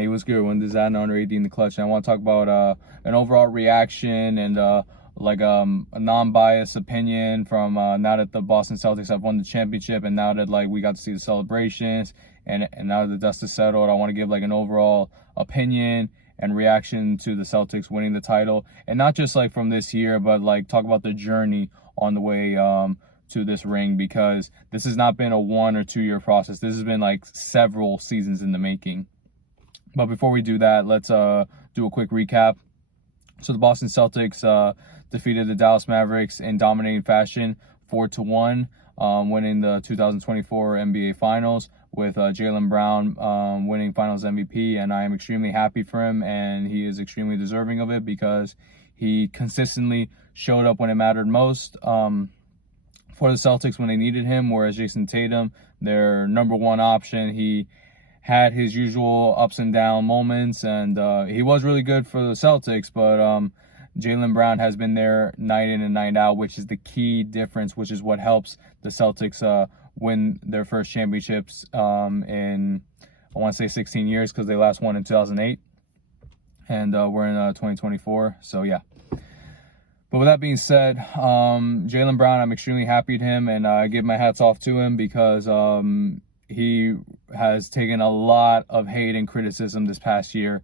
Hey, what's good? When this is Adnan under AD in the clutch, and I want to talk about an overall reaction and a non-biased opinion from now that the Boston Celtics have won the championship, and now that we got to see the celebrations, and now that the dust is settled, I want to give an overall opinion and reaction to the Celtics winning the title, and not just from this year, but talk about the journey on the way to this ring, because this has not been a 1 or 2 year process. This has been several seasons in the making. But before we do that, let's do a quick recap. So the Boston Celtics defeated the Dallas Mavericks in dominating fashion, 4-1, winning the 2024 NBA Finals, with Jaylen Brown winning Finals MVP. And I am extremely happy for him, and he is extremely deserving of it because he consistently showed up when it mattered most for the Celtics when they needed him, whereas Jason Tatum, their number one option, he had his usual ups and down moments, and he was really good for the Celtics, but Jaylen Brown has been there night in and night out, which is the key difference, which is what helps the Celtics win their first championships in, I want to say 16 years, because they last won in 2008, and we're in 2024, so yeah. But with that being said, Jaylen Brown, I'm extremely happy to him, and I give my hats off to him because he has taken a lot of hate and criticism this past year,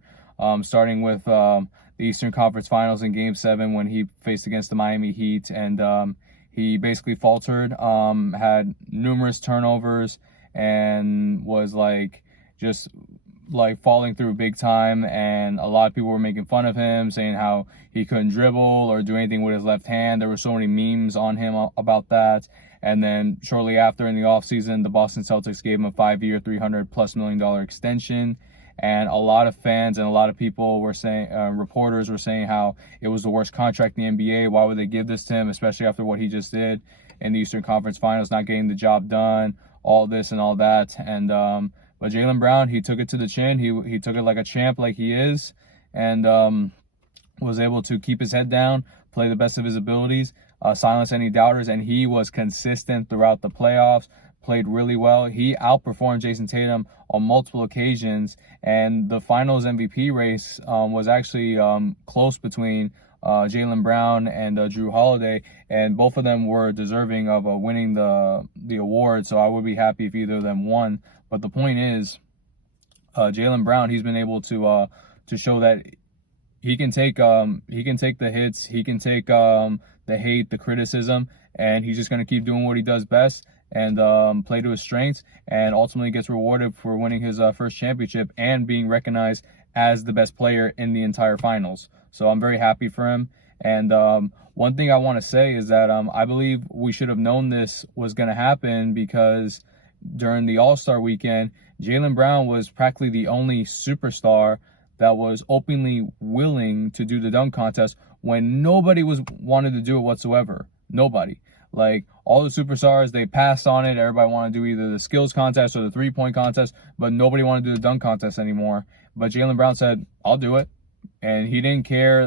starting with the Eastern Conference Finals in Game 7 when he faced against the Miami Heat, and he basically faltered, had numerous turnovers, and was just falling through big time, and a lot of people were making fun of him, saying how he couldn't dribble or do anything with his left hand. There were so many memes on him about that. And then shortly after, in the offseason, the Boston Celtics gave him a 5-year, $300+ million extension. And a lot of fans and a lot of people were saying, reporters were saying how it was the worst contract in the NBA. Why would they give this to him, especially after what he just did in the Eastern Conference Finals, not getting the job done, all this and all that. And but Jaylen Brown, he took it to the chin. He took it like a champ, like he is, and was able to keep his head down, play the best of his abilities, silence any doubters, and he was consistent throughout the playoffs, played really well. He outperformed Jason Tatum on multiple occasions, and the Finals MVP race was actually close between Jaylen Brown and Jrue Holiday, and both of them were deserving of winning the award, so I would be happy if either of them won. But the point is, Jaylen Brown, he's been able to show that he can take the hits, he can take the hate, the criticism, and he's just going to keep doing what he does best and play to his strengths, and ultimately gets rewarded for winning his first championship and being recognized as the best player in the entire finals. So I'm very happy for him. And one thing I want to say is that I believe we should have known this was going to happen, because during the All-Star weekend, Jaylen Brown was practically the only superstar that was openly willing to do the dunk contest when nobody wanted to do it whatsoever. Nobody. All the superstars, they passed on it. Everybody wanted to do either the skills contest or the three-point contest, but nobody wanted to do the dunk contest anymore. But Jaylen Brown said, I'll do it. And he didn't care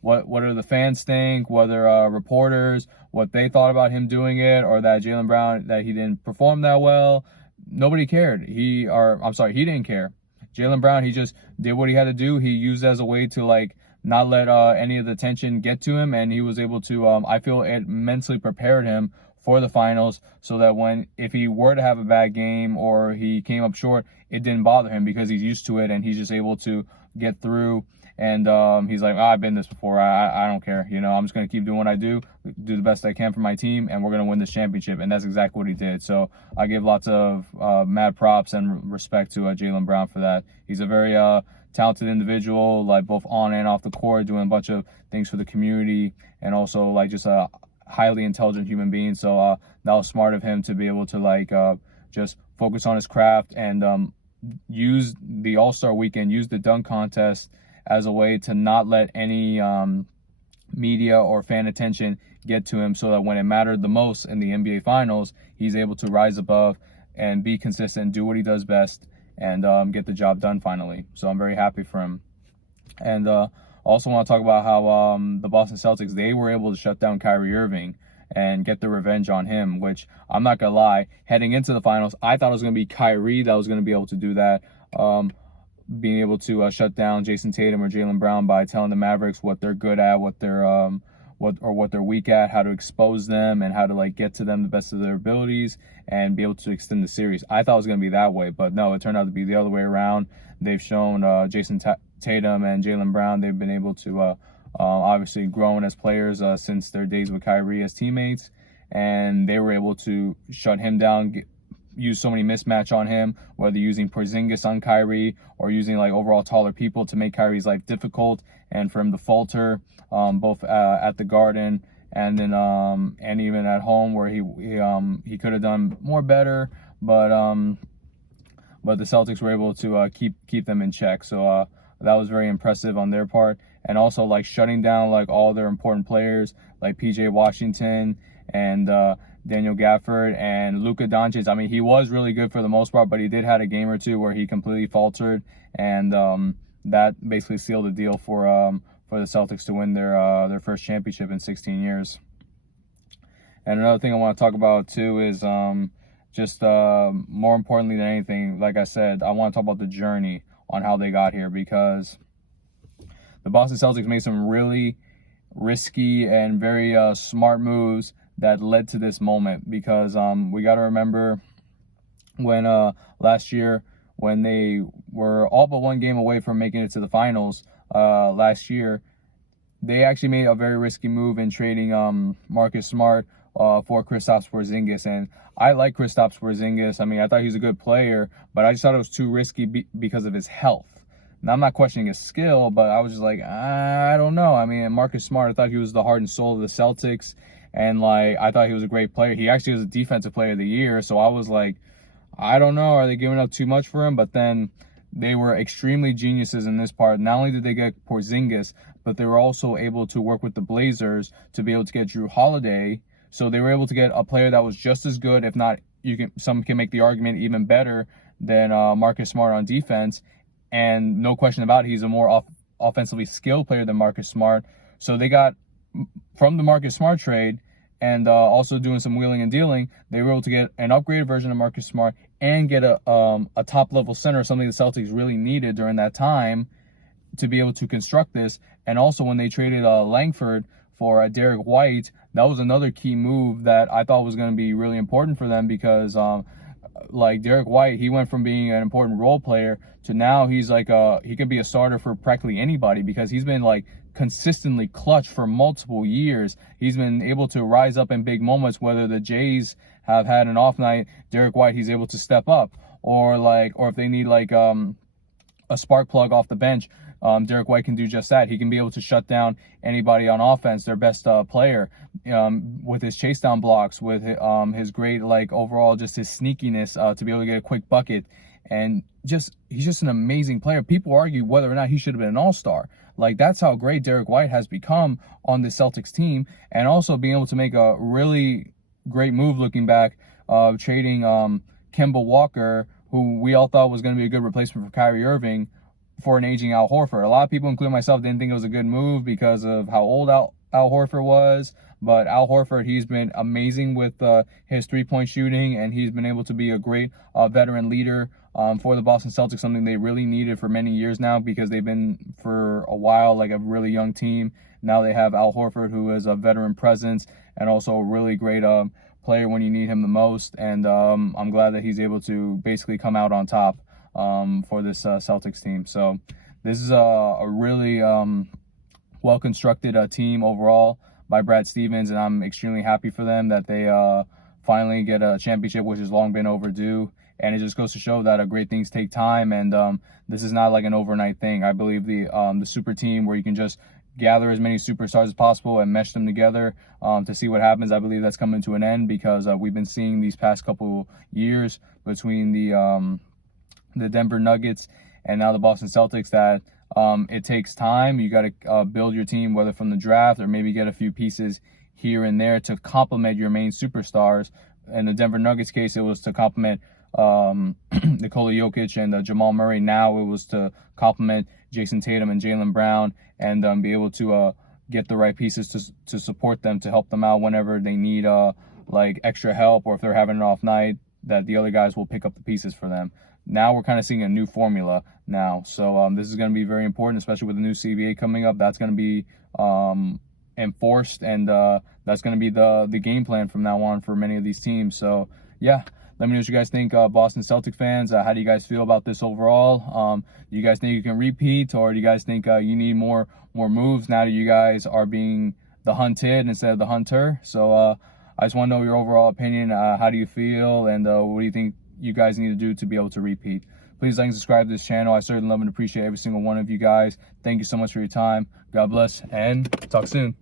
what the fans think, whether reporters, what they thought about him doing it, or that Jaylen Brown, that he didn't perform that well. Nobody cared. He didn't care. Jaylen Brown, he just did what he had to do. He used it as a way to not let any of the tension get to him, and he was able to, I feel it mentally prepared him for the finals, so that if he were to have a bad game or he came up short, it didn't bother him, because he's used to it, and he's just able to get through. And he's like, I've been this before. I don't care. I'm just going to keep doing what I do the best I can for my team, and we're going to win this championship. And that's exactly what he did. So I give lots of mad props and respect to Jaylen Brown for that. He's a very talented individual, both on and off the court, doing a bunch of things for the community, and also just a highly intelligent human being. So that was smart of him to be able to just focus on his craft and use the All-Star weekend, use the dunk contest as a way to not let any media or fan attention get to him, so that when it mattered the most in the NBA Finals, he's able to rise above and be consistent, do what he does best, and get the job done finally. So I'm very happy for him. And also want to talk about how the Boston Celtics, they were able to shut down Kyrie Irving and get the revenge on him, which I'm not going to lie, heading into the finals, I thought it was going to be Kyrie that was going to be able to do that. being able to shut down Jason Tatum or Jaylen Brown by telling the Mavericks what they're good at, what they're weak at, how to expose them, and how to like get to them the best of their abilities and be able to extend the series. I thought it was going to be that way, but no, it turned out to be the other way around. They've shown Jason Tatum and Jaylen Brown, they've been able to obviously grown as players since their days with Kyrie as teammates, and they were able to shut him down, use so many mismatch on him, whether using Porzingis on Kyrie or using like overall taller people to make Kyrie's life difficult and for him to falter, both at the Garden and then and even at home where he could have done more better, but the Celtics were able to keep them in check. So that was very impressive on their part, and also like shutting down like all their important players like PJ Washington and Daniel Gafford and Luka Doncic. I mean, he was really good for the most part, but he did have a game or two where he completely faltered, and that basically sealed the deal for the Celtics to win their first championship in 16 years. And another thing I want to talk about too is just more importantly than anything, like I said, I want to talk about the journey on how they got here, because the Boston Celtics made some really risky and very smart moves that led to this moment, because we got to remember when last year, when they were all but one game away from making it to the finals last year, they actually made a very risky move in trading Marcus Smart for Kristaps Porzingis. And I like Kristaps Porzingis. I mean, I thought he was a good player, but I just thought it was too risky because of his health. Now, I'm not questioning his skill, but I was just like, I don't know. I mean, Marcus Smart, I thought he was the heart and soul of the Celtics. And, like, I thought he was a great player. He actually was a defensive player of the year. So I was like, I don't know. Are they giving up too much for him? But then they were extremely geniuses in this part. Not only did they get Porzingis, but they were also able to work with the Blazers to be able to get Drew Holiday. So they were able to get a player that was just as good, if not, some can make the argument even better than Marcus Smart on defense. And no question about it, he's a more offensively skilled player than Marcus Smart. So they got, from the Marcus Smart trade and also doing some wheeling and dealing, they were able to get an upgraded version of Marcus Smart and get a top-level center, something the Celtics really needed during that time to be able to construct this. And also when they traded Langford for Derek White, that was another key move that I thought was going to be really important for them, because like Derek White, he went from being an important role player to now he's like he could be a starter for practically anybody, because he's been like consistently clutch for multiple years. He's been able to rise up in big moments, whether the Jays have had an off night, Derek White, he's able to step up, or if they need like a spark plug off the bench, Derek White can do just that. He can be able to shut down anybody on offense, their best player, with his chase down blocks, with his great like overall just his sneakiness to be able to get a quick bucket. And he's just an amazing player. People argue whether or not he should have been an all-star. Like, that's how great Derek White has become on the Celtics team. And also being able to make a really great move looking back, trading Kemba Walker, who we all thought was going to be a good replacement for Kyrie Irving, for an aging Al Horford. A lot of people, including myself, didn't think it was a good move because of how old Al Horford was. But Al Horford, he's been amazing with his three-point shooting, and he's been able to be a great veteran leader for the Boston Celtics, something they really needed for many years now, because they've been for a while like a really young team. Now they have Al Horford, who is a veteran presence and also a really great player when you need him the most. And I'm glad that he's able to basically come out on top for this Celtics team. So this is a really well-constructed team overall by Brad Stevens, and I'm extremely happy for them that they finally get a championship, which has long been overdue. And it just goes to show that great things take time, and this is not like an overnight thing. I believe the super team, where you can just gather as many superstars as possible and mesh them together to see what happens, I believe that's coming to an end, because we've been seeing these past couple years between the Denver Nuggets and now the Boston Celtics that it takes time. You got to build your team, whether from the draft or maybe get a few pieces here and there to complement your main superstars. In the Denver Nuggets case, it was to complement Nikola Jokic and Jamal Murray. Now it was to complement Jason Tatum and Jaylen Brown, and be able to get the right pieces to support them, to help them out whenever they need like extra help, or if they're having an off night, that the other guys will pick up the pieces for them. now we're kind of seeing a new formula now. So this is going to be very important, especially with the new CBA coming up. That's going to be enforced, and that's going to be the game plan from now on for many of these teams. So yeah, let me know what you guys think, Boston Celtic fans. How do you guys feel about this overall? Do you guys think you can repeat, or do you guys think you need more moves now that you guys are being the hunted instead of the hunter? So I just want to know your overall opinion. How do you feel, and what do you think you guys need to do to be able to repeat? Please like and subscribe to this channel. I certainly love and appreciate every single one of you guys. Thank you so much for your time. God bless, and talk soon.